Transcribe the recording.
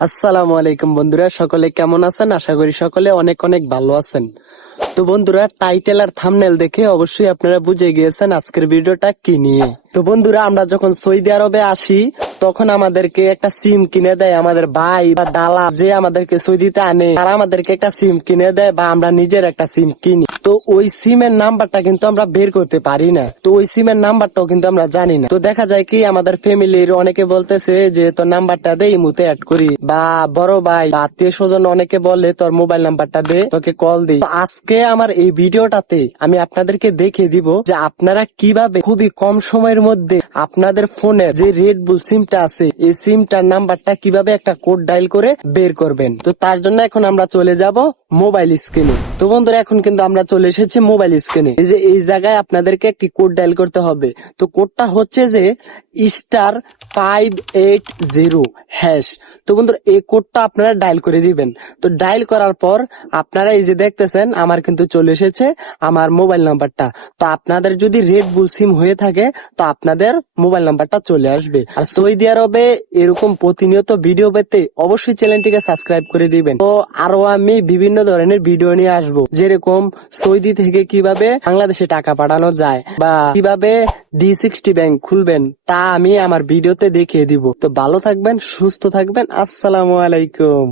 আসসালামু আলাইকুম বন্ধুরা, সকলে কেমন আছেন? আশা করি সকলে অনেক অনেক ভালো আছেন। তো বন্ধুরা, টাইটেল আর থাম্বনেল দেখে অবশ্যই আপনারা বুঝে গিয়েছেন আজকের ভিডিওটা কি নিয়ে। তো বন্ধুরা, আমরা যখন সৌদি আরবে আসি তখন আমাদেরকে একটা সিম কিনে দেয় আমাদের ভাই বা দালা, যে আমাদেরকে সৌদিতে আনে তারা আমাদেরকে একটা সিম কিনে দেয় বা আমরা নিজের একটা সিম কিনি। তো ওই সিমের নাম্বারটা কিন্তু আমরা বের করতে পারি না, তো ওই সিমের নাম্বারটাও কিন্তু আমরা জানি না। তো দেখা যায় কি, আমাদের ফ্যামিলির অনেকে বলতেছে যে তোর নাম্বারটা দে, ইমুতে অ্যাড করি, বা বড় ভাই বা আত্মীয় স্বজন অনেকে বলে তোর মোবাইল নাম্বারটা দে, তোকে কল দিই। তো আজকে আমার এই ভিডিওটাতে আমি আপনাদেরকে দেখিয়ে দিব যে আপনারা কিভাবে খুবই কম সময়ের মধ্যে আপনাদের ফোনের যে রেড বুল সিমটা আছে এই সিমটার নাম্বারটা কিভাবে একটা কোড ডায়াল করে বের করবেন। তো তার জন্য এখন আমরা চলে যাব মোবাইল স্ক্রিনে। তো বন্ধুরা, এখন কিন্তু আমরা চলে এসেছি মোবাইল স্ক্রিনে। এই যে এই জায়গায় আপনাদেরকে একটি কোড ডায়াল করতে হবে। তো কোডটা হচ্ছে যে *580#। তো বন্ধুরা, এই কোডটা আপনারা ডায়াল করে দিবেন। তো ডায়াল করার পর আপনারা এই যে দেখতেছেন আমার কিন্তু চলে এসেছে আমার মোবাইল নাম্বারটা। তো আপনাদের যদি রেড বুল সিম হয়ে থাকে তো আপনাদের মোবাইল নাম্বারটা চলে আসবে। আর সৌদি আরবে এরকম প্রতিনিয়ত ভিডিও পেতে অবশ্যই চ্যানেলটিকে সাবস্ক্রাইব করে দিবেন। তো আরো আমি বিভিন্ন ধরনের ভিডিও নিয়ে আসবো, যেরকম সৌদি থেকে কিভাবে বাংলাদেশে টাকা পাঠানো যায় বা কিভাবে D60 ব্যাংক খুলবেন তা আমি আমার ভিডিওতে দেখিয়ে দিব। তো ভালো থাকবেন, সুস্থ থাকবেন। আসসালামু আলাইকুম।